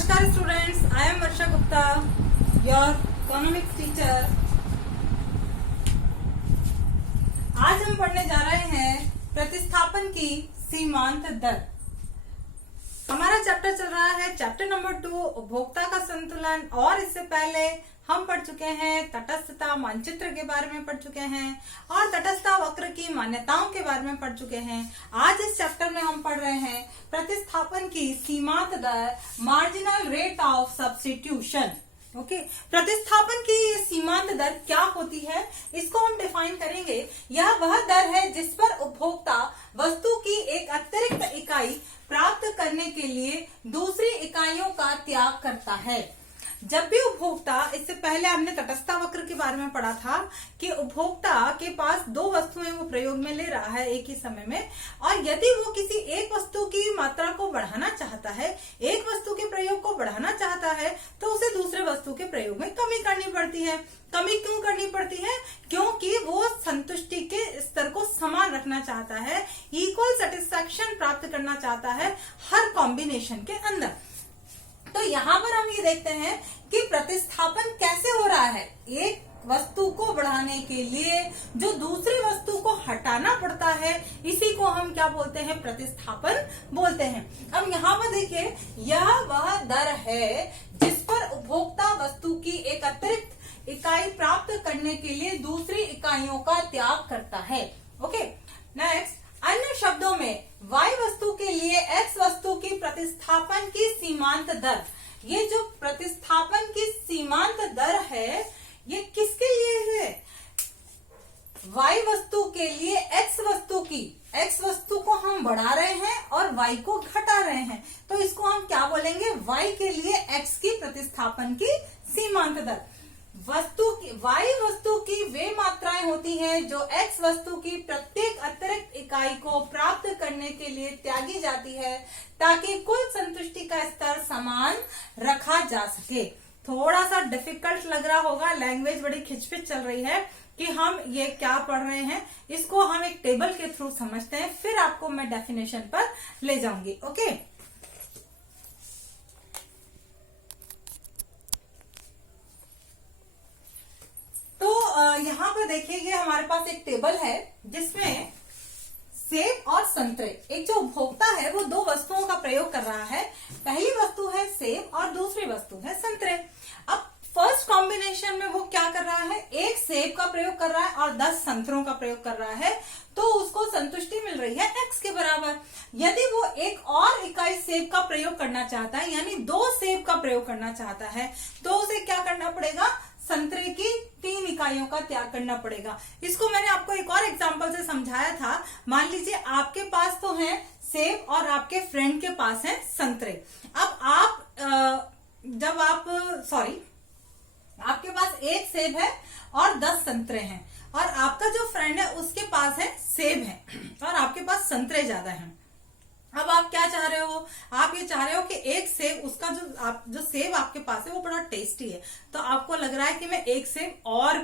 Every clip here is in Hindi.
नमस्कार students, I am Varsha Gupta, your economics teacher. आज हम पढ़ने जा रहे हैं प्रतिस्थापन की सीमांत दर। हमारा चैप्टर चल रहा है चैप्टर नंबर 2 उपभोक्ता का संतुलन। और इससे पहले हम पढ़ चुके हैं तटस्थता मानचित्र के बारे में पढ़ चुके हैं और तटस्थता वक्र की मान्यताओं के बारे में पढ़ चुके हैं। आज इस चैप्टर में हम पढ़ रहे हैं प्रतिस्थापन की सीमांत दर, marginal rate of substitution. Okay, प्रतिस्थापन की ये सीमांत दर क्या होती है, इसको हम डिफाइन करेंगे। यह वह दर है जिस पर उपभोक्ता वस्तु की एक अतिरिक्त इकाई प्राप्त करने के लिए दूसरी इकाइयों का त्याग करता है। जब भी उपभोक्ता, इससे पहले हमने तटस्थता वक्र के बारे में पढ़ा था कि उपभोक्ता के पास दो वस्तुएं वो प्रयोग में ले रहा है एक ही समय में, और यदि वो किसी एक वस्तु की मात्रा को बढ़ाना चाहता है, एक वस्तु के प्रयोग को बढ़ाना चाहता है, तो उसे दूसरे वस्तु के प्रयोग में कमी करनी पड़ती है। कमी क्यों करनी पड़ती है? क्योंकि वो संतुष्टि के स्तर को समान रखना चाहता है, इक्वल सेटिस्फैक्शन प्राप्त करना चाहता है हर कॉम्बिनेशन के अंदर। तो यहाँ पर हम ये देखते हैं कि प्रतिस्थापन कैसे हो रहा है। एक वस्तु को बढ़ाने के लिए जो दूसरी वस्तु को हटाना पड़ता है, इसी को हम क्या बोलते हैं? प्रतिस्थापन बोलते हैं। अब यहाँ पर देखिए, यह वह दर है जिस पर उपभोक्ता वस्तु की एक अतिरिक्त इकाई प्राप्त करने के लिए दूसरी इकाइयों का त्याग करता है। ओके, नेक्स्ट, अन्य शब्दों में y वस्तु के लिए x वस्तु की प्रतिस्थापन की सीमांत दर। ये जो प्रतिस्थापन की सीमांत दर है, ये किसके लिए है? y वस्तु के लिए x वस्तु की, x वस्तु को हम बढ़ा रहे हैं और y को घटा रहे हैं, तो इसको हम क्या बोलेंगे? y के लिए x की प्रतिस्थापन की सीमांत दर। y वस्तु की वे मात्राएं होती हैं जो x वस्तु की प्रत्येक अतिरिक्त इकाई को प्राप्त करने के लिए त्यागी जाती है ताकि कुल संतुष्टि का स्तर समान रखा जा सके। थोड़ा सा डिफिकल्ट लग रहा होगा, लैंग्वेज बड़ी खिचपिच चल रही है कि हम ये क्या पढ़ रहे हैं। इसको हम एक टेबल के थ्रू समझते हैं, फिर आपको मैं डेफिनेशन पर ले जाऊंगी। ओके, यहाँ पर देखिए, ये हमारे पास एक टेबल है जिसमें सेब और संतरे, एक जो उपभोक्ता है वो दो वस्तुओं का प्रयोग कर रहा है। पहली वस्तु है सेब और दूसरी वस्तु है संतरे। अब फर्स्ट कॉम्बिनेशन में वो क्या कर रहा है? एक सेब का प्रयोग कर रहा है और 10 संतरों का प्रयोग कर रहा है, तो उसको संतुष्टि मिल रही है x के बराबर। यदि वो एक और इकाई सेब का प्रयोग करना चाहता है, यानी 2 सेब का प्रयोग करना चाहता है, तो उसे क्या करना पड़ेगा? संतरे की 3 इकाइयों का त्याग करना पड़ेगा। इसको मैंने आपको एक और एग्जांपल से समझाया था। मान लीजिए आपके पास तो है सेब और आपके फ्रेंड के पास है संतरे। अब आपके पास एक सेब है और 10 संतरे हैं, और आपका जो फ्रेंड है उसके पास है सेब है और आपके पास संतरे ज्यादा हैं। अब आप क्या चाह रहे हो? आप ये चाह रहे हो कि एक सेब, उसका जो सेब आपके पास है वो बड़ा टेस्टी है, तो आपको लग रहा है कि मैं एक सेब और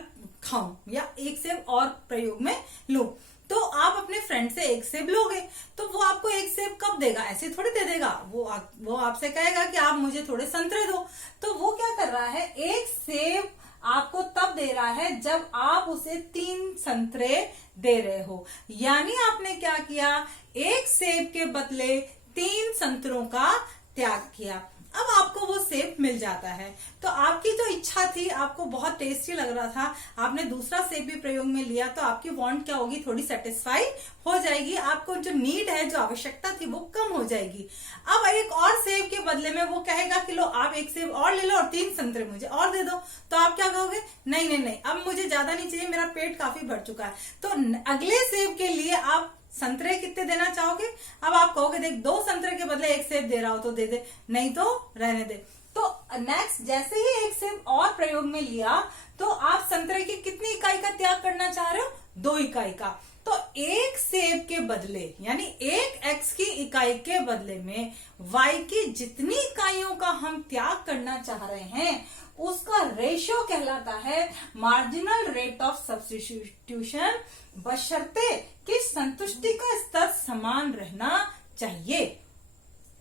खाऊं या एक सेब और प्रयोग में लूं। तो आप अपने फ्रेंड से एक सेब लोगे, तो वो आपको एक सेब कब देगा? ऐसे थोड़ी दे देगा। वो आपसे कहेगा कि आप मुझे थोड़े संतरे दो। तो वो क्या कर रहा है? एक सेब आपको तब दे रहा है जब आप उसे 3 संतरे दे रहे हो। यानी आपने क्या किया? एक सेब के बदले 3 संतरों का त्याग किया। अब आपको वो सेब मिल जाता है। तो आपकी जो इच्छा थी, आपको बहुत टेस्टी लग रहा था, आपने दूसरा सेब भी प्रयोग में लिया, तो आपकी वांट क्या होगी? थोड़ी सेटिस्फाई हो जाएगी। आपको जो नीड है, जो आवश्यकता थी, वो कम हो जाएगी। अब एक और सेब के बदले में वो कहेगा कि लो आप एक सेब और ले लो और 3 संतरे मुझे और दे दो। तो आप क्या कहोगे? नहीं नहीं नहीं, अब मुझे ज्यादा नहीं चाहिए, मेरा पेट काफी भर चुका है। तो अगले सेब के लिए आप संतरे कितने देना चाहोगे? अब आप कहोगे देख 2 संतरे के बदले एक सेब दे रहा हो तो दे दे, नहीं तो रहने दे। तो नेक्स्ट, जैसे ही एक सेब और प्रयोग में लिया, तो आप संतरे की कितनी इकाई का त्याग करना चाह रहे हो? 2 इकाई का। तो एक सेब के बदले, यानी एक x की इकाई के बदले में y की जितनी इकाइयों का हम त्याग करना चाह रहे हैं, उसका रेशियो कहलाता है मार्जिनल रेट ऑफ सब्स्टिट्यूशन, बशर्ते कि संतुष्टि का स्तर समान रहना चाहिए।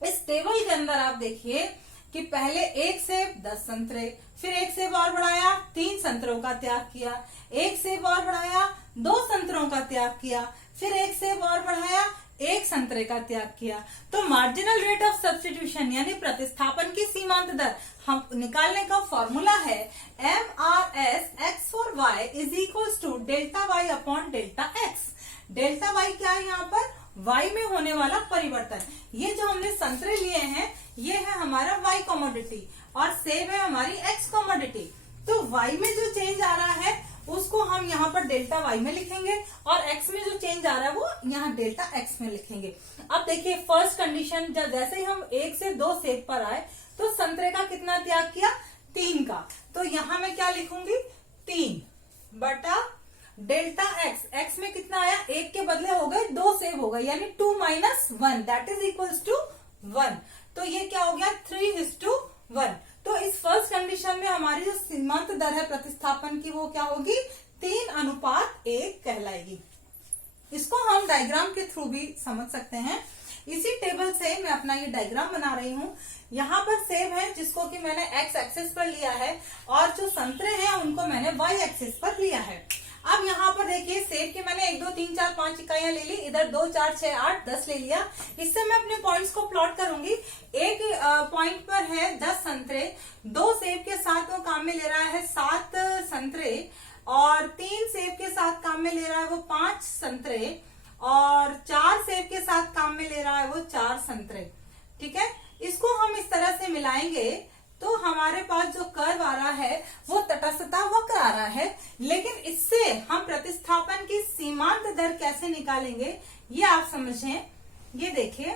इस टेबल के अंदर आप देखिए कि पहले 1 सेब 10 संतरे, फिर 1 सेब और बढ़ाया 3 संतरों का त्याग किया, 1 सेब और बढ़ाया 2 संतरों का त्याग किया, फिर 1 सेब और बढ़ाया 1 संतरे का त्याग किया। तो मार्जिनल रेट ऑफ सब्स्टिट्यूशन यानी प्रतिस्थापन की सीमांत दर हम निकालने का फॉर्मूला है MRS x for y is equal to delta y upon delta x। Delta y क्या है यहाँ पर? y में होने वाला परिवर्तन। ये जो हमने संतरे लिए हैं ये है हमारा y कमोडिटी और सेब है हमारी x कमोडिटी। तो y में जो चेंज आ रहा है उसको हम यहाँ पर डेल्टा y में लिखेंगे और x में जो चेंज आ रहा है वो यहाँ डेल्टा x में लिखेंगे। अब देखिए फर्स्ट कंडीशन, जब जैसे ही हम 1 से 2 सेब पर आए तो संतरे का कितना त्याग किया? 3 का। तो यहाँ मैं क्या लिखूंगी? 3 बटा डेल्टा x में कितना आया? 1 के बदले हो गए 2 सेब हो गए यानी 2 minus 1 that is equals to 1। तो ये क्या हो गया? 3:1। तो इस फर्स्ट कंडीशन में हमारी जो सीमांत दर है प्रतिस्थापन की वो क्या होगी? 3:1 कहलाएगी। इसको हम डायग्राम के थ्रू भी समझ सकते हैं। इसी टेबल से मैं अपना ये डायग्राम बना रही हूँ। यहाँ पर सेब है जिसको कि मैंने x एक्सिस पर लिया है और जो संतरे हैं उनको मैंने y एक्सिस पर लिया है। अब यहाँ पर देखिए सेब के मैंने 1 2 3 4 5 इकाइयां ले ली, इधर 2 4 6 8 10 ले लिया। इससे मैं अपने पॉइंट्स को प्लॉट करूंगी। एक पॉइंट पर है 10 संतरे, 2 सेब के साथ वो काम में ले रहा है 7 संतरे और 3 सेब के साथ काम में ले रहा है वो 5 संतरे और 4 सेब के साथ काम में ले रहा है वो 4 संतरे। ठीक है, इसको हम इस तरह से मिलाएंगे तो हमारे पास जो कर्व आ रहा है वो तटस्थता वक्र आ रहा है। लेकिन इससे हम प्रतिस्थापन की सीमांत दर कैसे निकालेंगे ये आप समझें। ये देखिए,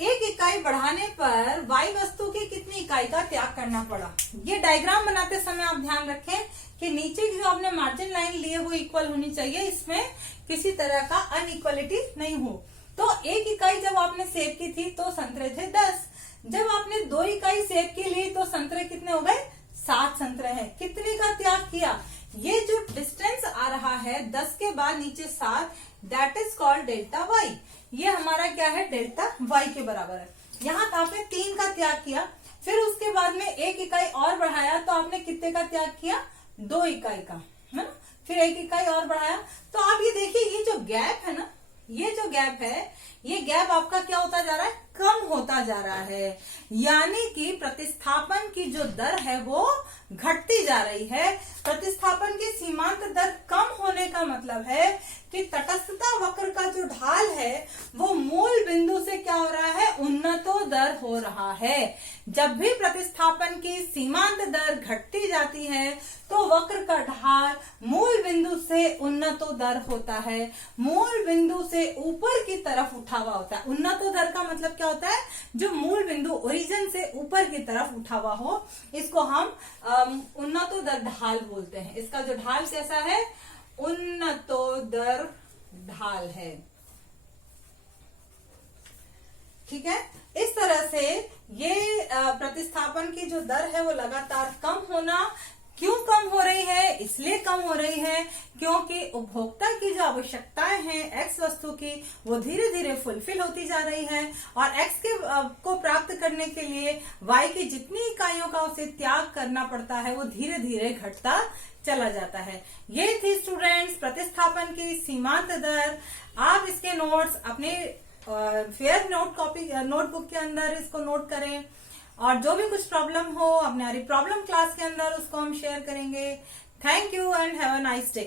1 इकाई बढ़ाने पर y वस्तु की कितनी इकाई का त्याग करना पड़ा। ये डायग्राम बनाते समय आप ध्यान रखें कि नीचे की जो आपने मार्जिन लाइन ली है वो इक्वल होनी चाहिए, इसमें किसी तरह का अनइक्वलिटी नहीं हो। तो 1 इकाई जब आपने सेब की थी तो संतरे थे 10, जब आपने 2 इकाई सेब की ली तो संतरे कितने हो गए? 7 संतरे हैं। कितने का त्याग किया? ये जो डिस्टेंस आ रहा है 10 के बाद नीचे 7 that is called delta y। ये हमारा क्या है? डेल्टा y के बराबर है। यहाँ आपने 3 का त्याग किया, फिर उसके बाद में 1 इकाई और बढ़ाया तो आपने कितने का त्याग किया? 2 इकाई का, है ना। फिर 1 इकाई और बढ़ाया तो आप ये देखिए ये जो गैप है ना, ये जो गैप है ये गैप आपका क्या होता जा रहा है? कम होता जा रहा है। यानी कि प्रतिस्थापन की जो दर है वो घटती जा रही है। प्रतिस्थापन की सीमांत दर कम होने का मतलब है कि तटस्थता वक्र का जो ढाल है वो मूल बिंदु से क्या हो रहा है? उन्नतोदर हो रहा है। जब भी प्रतिस्थापन की सीमांत दर घटती जाती है तो वक्र का ढाल मूल बिंदु से उन्नतोदर होता है, मूल बिंदु से ऊपर की तरफ उठा हुआ होता है। उन्नतोदर का मतलब क्या होता है? जो मूल बिंदु ओरिजिन से ऊपर की तरफ उठा हुआ हो, इसको हम उन्नतोदर ढाल बोलते हैं। इसका जो ढाल कैसा है? उन्नतोदर ढाल है। ठीक है, इस तरह से ये प्रतिस्थापन की जो दर है वो लगातार कम होना, क्यों कम हो रही है? इसलिए कम हो रही है क्योंकि उपभोक्ता की जो आवश्यकताएं हैं x वस्तु की वो धीरे धीरे फुलफिल होती जा रही है और x के को प्राप्त करने के लिए y की जितनी इकाइयों का उसे त्याग करना पड़ता है वो धीरे धीरे घटता चला जाता है। ये थी स्टूडेंट्स प्रतिस्थापन की सीमांत दर। आप इसके नोट्स अपने फेयर नोटबुक के अंदर इसको नोट करें और जो भी कुछ प्रॉब्लम हो अपने प्रॉब्लम क्लास के अंदर उसको हम शेयर करेंगे। Thank you and have a nice day.